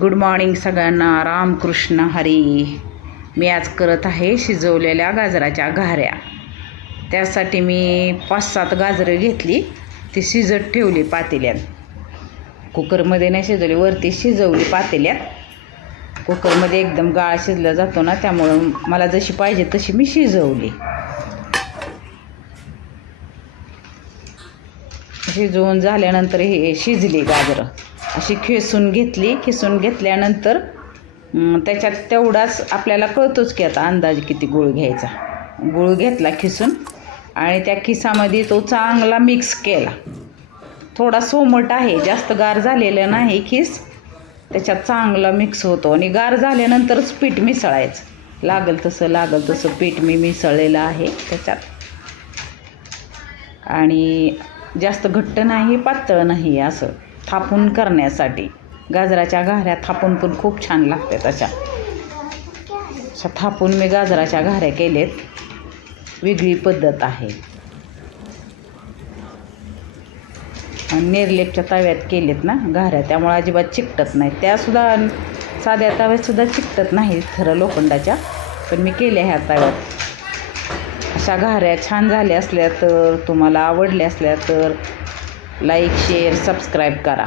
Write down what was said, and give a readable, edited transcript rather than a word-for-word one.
Good morning सगळ्यांना. रामकृष्ण हरी. मी आज करत आहे शिजवलेल्या गाजराच्या घाऱ्या. त्यासाठी मी 5-7 गाजरं घेतली, ती शिजत ठेवली पातेल्यात. कुकरमध्ये नाही शिजवली, वरती शिजवली पातेल्यात. कुकरमध्ये एकदम गाळ शिजला जातो ना, त्यामुळं मला जशी पाहिजे तशी मी शिजवली. शिजवून झाल्यानंतर हे शिजली गाजरं अशी खिसून घेतली. खिसून घेतल्यानंतर त्याच्यात तेवढाच आपल्याला कळतोच की आता अंदाज किती गूळ घ्यायचा. गूळ घेतला खिसून आणि त्या खिसामध्ये तो चांगला मिक्स केला. थोडा सोमट आहे, जास्त गार झालेलं नाही खिस. त्याच्यात चांगला मिक्स होतो आणि गार झाल्यानंतरच पीठ मिसळायचं. लागल तसं पीठ मी मिसळलेलं आहे त्याच्यात. आणि जास्त घट्ट नाही, पातळ नाही, असं थापून करण्यासाठी. गाजराच्या घाऱ्या थापून पण खूप छान लागतात. अशा थापून मी गाजराच्या घाऱ्या केलेत. वेगळी पद्धत आहे. आणि निर्लेपच्या तव्यात केलेत ना घाऱ्या, त्यामुळे अजिबात चिकटत नाहीत. त्यासुद्धा साध्या तव्यातसुद्धा चिकटत नाही, खरं लोखंडाच्या. पण मी केल्या ह्या तव्यात. अशा घाऱ्या छान झाल्या असल्या तर, तुम्हाला आवडल्या असल्या तर लाईक, शेअर, सबस्क्राईब करा.